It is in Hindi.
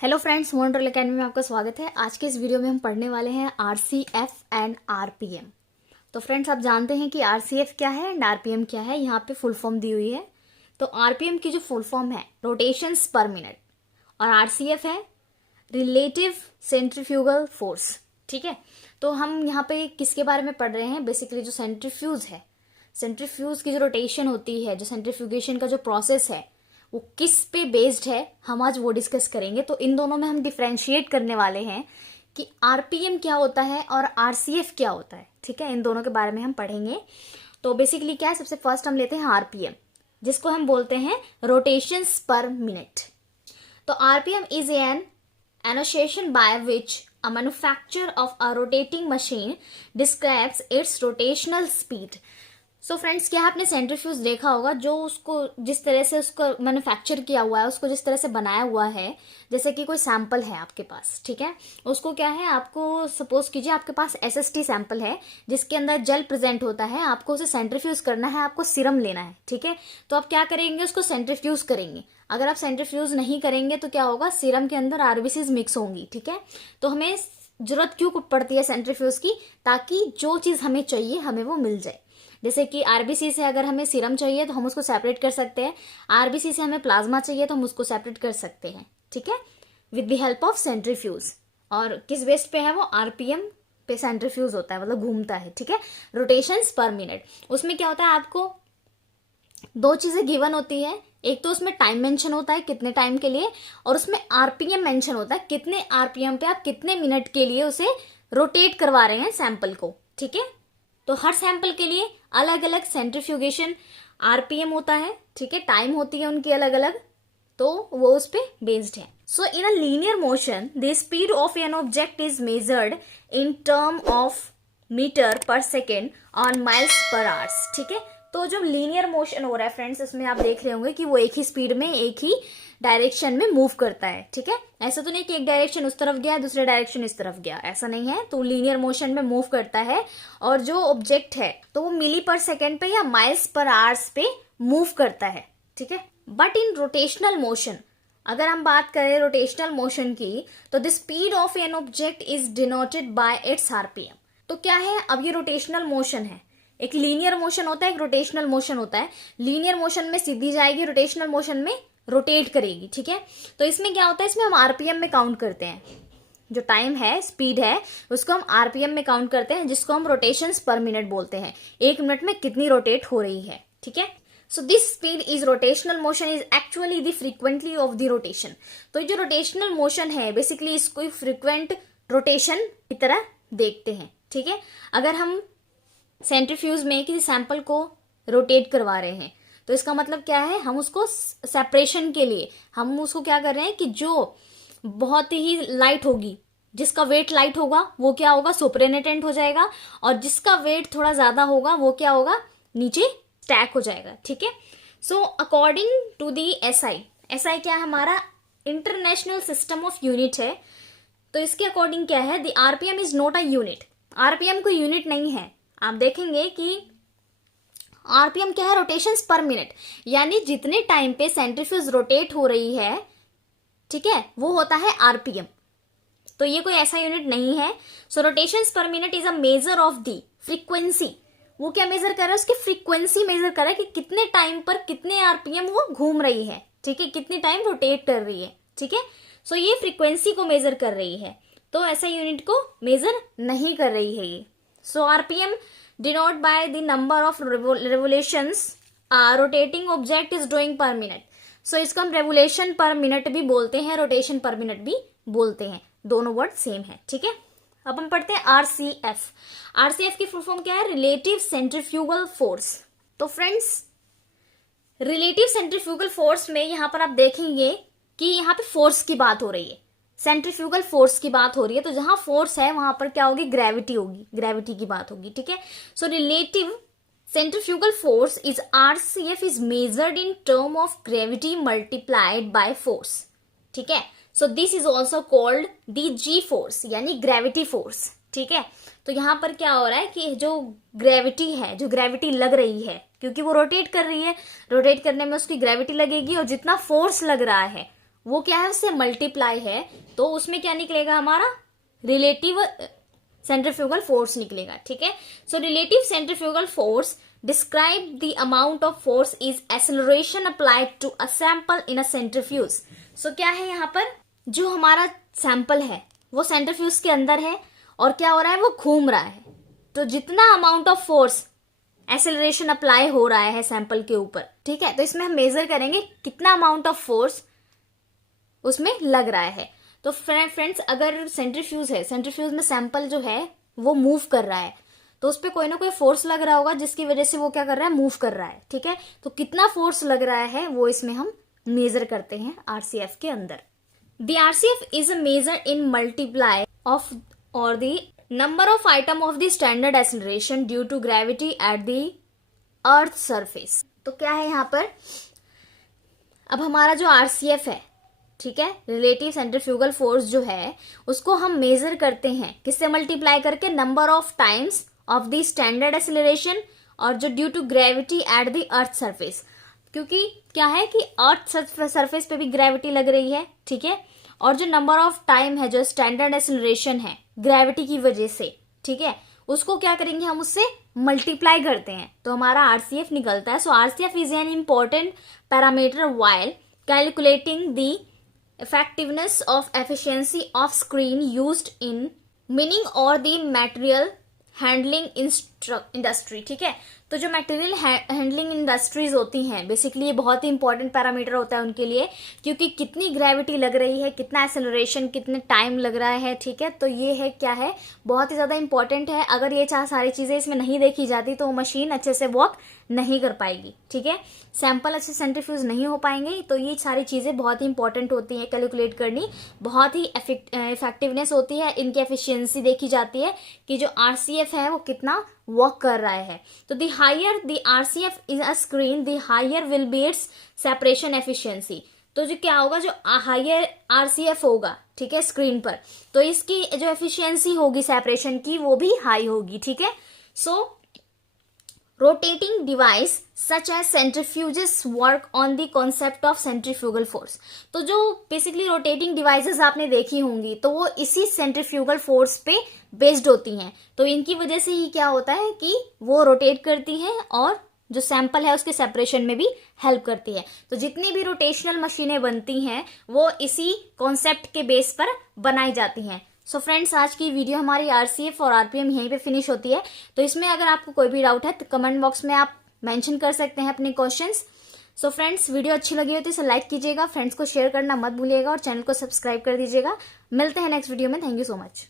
हेलो फ्रेंड्स, मोन्ट्रियल अकेडमी में आपका स्वागत है। आज के इस वीडियो में हम पढ़ने वाले हैं आरसीएफ एंड आरपीएम। तो फ्रेंड्स, आप जानते हैं कि आरसीएफ क्या है एंड आरपीएम क्या है। यहाँ पे फुल फॉर्म दी हुई है। तो आरपीएम की जो फुल फॉर्म है रोटेशंस पर मिनट और आरसीएफ है रिलेटिव सेंट्रीफ्यूगल फोर्स। ठीक है, तो हम यहाँ पे किसके बारे में पढ़ रहे हैं? बेसिकली जो सेंट्रीफ्यूज है, सेंट्रीफ्यूज की जो रोटेशन होती है, जो सेंट्रीफ्यूगेशन का जो प्रोसेस है वो किस पे बेस्ड है, हम आज वो डिस्कस करेंगे। तो इन दोनों में हम डिफ्रेंशिएट करने वाले हैं कि आरपीएम क्या होता है और आरसीएफ क्या होता है। ठीक है, इन दोनों के बारे में हम पढ़ेंगे। तो बेसिकली क्या है, सबसे फर्स्ट हम लेते हैं आरपीएम, जिसको हम बोलते हैं रोटेशंस पर मिनट। तो RPM is an annotation by which a manufacturer of a rotating machine describes its rotational speed। So friends, क्या आपने सेंट्रीफ्यूज देखा होगा? जो उसको जिस तरह से उसको मैन्युफैक्चर किया हुआ है, उसको जिस तरह से बनाया हुआ है, जैसे कि कोई सैंपल है आपके पास, ठीक है, उसको क्या है, आपको सपोज कीजिए आपके पास एसएसटी सैंपल है जिसके अंदर जेल प्रेजेंट होता है, आपको उसे सेंट्रीफ्यूज करना है, आपको सीरम लेना है। ठीक है, तो आप क्या करेंगे, उसको सेंट्रीफ्यूज करेंगे। अगर आप सेंट्रीफ्यूज नहीं करेंगे तो क्या होगा, सीरम के अंदर आरबीसीज मिक्स होंगी। ठीक है, तो हमें जरूरत क्यों पड़ती है सेंट्रीफ्यूज की? ताकि जो चीज हमें चाहिए हमें वो मिल जाए। जैसे कि आरबीसी से अगर हमें सीरम चाहिए तो हम उसको सेपरेट कर सकते हैं, आरबीसी से हमें प्लाज्मा चाहिए तो हम उसको सेपरेट कर सकते हैं। ठीक है, with the help of centrifuge. और किस बेस पे है वो? आरपीएम पे सेंट्रीफ्यूज होता है, मतलब घूमता है। ठीक है, रोटेशंस पर मिनट। उसमें क्या होता है, आपको दो चीजें गिवन होती है। एक तो उसमें टाइम मेंशन होता है कितने टाइम के लिए, और उसमें आरपीएम मेंशन होता है कितने आरपीएम पे आप कितने मिनट के लिए उसे रोटेट करवा रहे हैं सैंपल को। ठीक है, तो हर सैंपल के लिए अलग अलग सेंट्रीफ्यूगेशन आरपीएम होता है। ठीक है, टाइम होती है उनकी अलग अलग, तो वो उस पे बेस्ड है। So in a linear motion the speed of an object is measured in term of metre per second on miles per hours. ठीक है, तो जो लीनियर मोशन हो रहा है फ्रेंड्स, इसमें आप देख रहे होंगे कि वो एक ही स्पीड में एक ही डायरेक्शन में मूव करता है। ठीक है, ऐसा तो नहीं कि एक डायरेक्शन उस तरफ गया दूसरे डायरेक्शन इस तरफ गया, ऐसा नहीं है। तो लीनियर मोशन में मूव करता है, और जो ऑब्जेक्ट है तो वो मिली पर सेकेंड पे या माइल्स पर आवर्स पे मूव करता है। ठीक है, बट इन रोटेशनल मोशन, अगर हम बात करें रोटेशनल मोशन की, तो the speed of an object is denoted by it's RPM. तो क्या है, अब ये रोटेशनल मोशन है। एक लीनियर मोशन होता है, एक रोटेशनल मोशन होता है। लीनियर मोशन में सीधी जाएगी, रोटेशनल मोशन में रोटेट करेगी। ठीक है, तो इसमें क्या होता है, इसमें हम आरपीएम में काउंट करते हैं। जो टाइम है, स्पीड है, उसको हम आरपीएम में काउंट करते हैं, जिसको हम रोटेशंस पर मिनट बोलते हैं। एक मिनट में कितनी रोटेट हो रही है। ठीक है, so this speed is rotational motion is actually the frequently of the rotation. तो जो रोटेशनल मोशन है बेसिकली इसको फ्रीक्वेंट रोटेशन की तरह देखते हैं। ठीक है, अगर हम सेंट्रीफ्यूज में किसी सैंपल को रोटेट करवा रहे हैं तो इसका मतलब क्या है, हम उसको सेपरेशन के लिए हम उसको क्या कर रहे हैं कि जो बहुत ही लाइट होगी, जिसका वेट लाइट होगा वो क्या होगा, सुपरनेटेंट हो जाएगा, और जिसका वेट थोड़ा ज्यादा होगा वो क्या होगा, नीचे स्टैक हो जाएगा। ठीक है, so according to the SI, SI क्या है, हमारा इंटरनेशनल सिस्टम ऑफ यूनिट है। तो इसके अकॉर्डिंग क्या है, the RPM is not a unit. RPM कोई यूनिट नहीं है। आप देखेंगे कि आरपीएम क्या है, रोटेशंस पर मिनट, यानी जितने टाइम पे सेंट्रीफ्यूज रोटेट हो रही है, ठीक है, वो होता है आरपीएम। तो ये कोई ऐसा यूनिट नहीं है। So rotations per minute is a measure of the frequency. वो क्या मेजर कर रहा है, उसकी फ्रीक्वेंसी मेजर कर रहा है कि कितने टाइम पर कितने आरपीएम वो घूम रही है। ठीक है, कितनी टाइम रोटेट कर रही है। ठीक है, सो ये फ्रीक्वेंसी को मेजर कर रही है, तो ऐसा यूनिट को मेजर नहीं कर रही है ये। सो RPM denoted by the number of revolutions a rotating object is doing per minute। so इसको हम रेवोल्यूशन पर मिनट भी बोलते हैं, रोटेशन पर मिनट भी बोलते हैं, दोनों वर्ड सेम है। ठीक है, अब हम पढ़ते हैं आरसीएफ। आरसीएफ की फुल फॉर्म क्या है, रिलेटिव सेंट्रीफ्यूगल फोर्स। तो फ्रेंड्स, रिलेटिव सेंट्रीफ्यूगल फोर्स में यहां पर आप देखेंगे कि यहां पे फोर्स की बात हो रही है, सेंट्रीफ्यूगल फोर्स की बात हो रही है। तो जहां फोर्स है वहां पर क्या होगी, ग्रेविटी होगी, ग्रेविटी की बात होगी। ठीक है, so relative centrifugal force is RCF is measured in term of gravity multiplied by force. ठीक है, so this is also called the G force, यानी ग्रेविटी फोर्स। ठीक है, तो यहां पर क्या हो रहा है कि जो ग्रेविटी है, जो ग्रेविटी लग रही है, क्योंकि वो रोटेट कर रही है, रोटेट करने में उसकी ग्रेविटी लगेगी, और जितना फोर्स लग रहा है वो क्या है, उससे मल्टीप्लाई है, तो उसमें क्या निकलेगा हमारा, रिलेटिव सेंट्रीफ्यूगल फोर्स निकलेगा। ठीक है, so relative centrifugal force describe the amount of force is acceleration applied to a sample in a centrifuge. So क्या है, यहाँ पर जो हमारा सैंपल है वो सेंट्रीफ्यूज के अंदर है और क्या हो रहा है, वो घूम रहा है। तो जितना amount of force acceleration apply हो रहा है सैंपल के ऊपर, ठीक है, तो इसमें हम मेजर करेंगे कितना अमाउंट ऑफ फोर्स उसमें लग रहा है। तो फ्रेंड्स, अगर सेंट्रीफ्यूज है, सेंट्रीफ्यूज में सैंपल जो है वो मूव कर रहा है, तो उस पर कोई ना कोई फोर्स लग रहा होगा जिसकी वजह से वो क्या कर रहा है, मूव कर रहा है। ठीक है, तो कितना फोर्स लग रहा है वो इसमें हम मेजर करते हैं आरसीएफ के अंदर। The RCF is a measure in multiply of और the number of item of the standard acceleration due to gravity at the earth surface. तो क्या है यहाँ पर, अब हमारा जो आरसीएफ है, ठीक है, रिलेटिव सेंट्रीफ्यूगल फोर्स जो है उसको हम मेजर करते हैं किससे मल्टीप्लाई करके, number of times of the standard acceleration और जो due to gravity at the earth surface. क्योंकि क्या है कि अर्थ सरफेस पे भी ग्रेविटी लग रही है, ठीक है, और जो नंबर ऑफ टाइम है, जो स्टैंडर्ड एक्सेलरेशन है ग्रेविटी की वजह से, ठीक है, उसको क्या करेंगे, हम उससे मल्टीप्लाई करते हैं तो हमारा आरसीएफ निकलता है। So RCF is an important parameter while calculating the effectiveness of efficiency of screen used in mining or the material handling industry. ठीक है, तो जो मटेरियल हैंडलिंग इंडस्ट्रीज होती हैं बेसिकली ये बहुत ही इंपॉर्टेंट पैरामीटर होता है उनके लिए, क्योंकि कितनी ग्रेविटी लग रही है, कितना एक्सेलरेशन, कितने टाइम लग रहा है। ठीक है, तो ये है क्या है, बहुत ही ज़्यादा इंपॉर्टेंट है। अगर ये सारी चीज़ें इसमें नहीं देखी जाती तो वो मशीन अच्छे से वर्क नहीं कर पाएगी। ठीक है, सैंपल अच्छे सेंट्रीफ्यूज नहीं हो पाएंगे। तो ये सारी चीज़ें बहुत ही इंपॉर्टेंट होती हैं कैलकुलेट करनी, बहुत ही इफेक्टिवनेस होती है, इनकी एफिशिएंसी देखी जाती है कि जो आरसीएफ है वो कितना वर्क कर रहा है। तो the higher the RCF is a screen the higher will be its separation efficiency. तो जो क्या होगा, जो हायर आरसीएफ होगा, ठीक है, स्क्रीन पर, तो इसकी जो एफिशिएंसी होगी सेपरेशन की वो भी हाई होगी। ठीक है, सो rotating device such as centrifuges work on the concept of centrifugal force। तो जो बेसिकली रोटेटिंग डिवाइसेस आपने देखी होंगी तो वो इसी सेंट्रीफ्यूगल फोर्स पे बेस्ड होती हैं। तो इनकी वजह से ही क्या होता है कि वो रोटेट करती हैं और जो सैंपल है उसके सेपरेशन में भी हेल्प करती है। तो जितनी भी रोटेशनल मशीनें बनती हैं वो इसी कॉन्सेप्ट के बेस पर बनाई जाती हैं। सो फ्रेंड्स, आज की वीडियो हमारी आरसीएफ और आरपीएम यहीं पे फिनिश होती है। तो इसमें अगर आपको कोई भी डाउट है तो कमेंट बॉक्स में आप मेंशन कर सकते हैं अपने क्वेश्चंस। सो फ्रेंड्स, वीडियो अच्छी लगी हो तो इसे लाइक कीजिएगा, फ्रेंड्स को शेयर करना मत भूलिएगा और चैनल को सब्सक्राइब कर दीजिएगा। मिलते हैं नेक्स्ट वीडियो में। Thank you so much.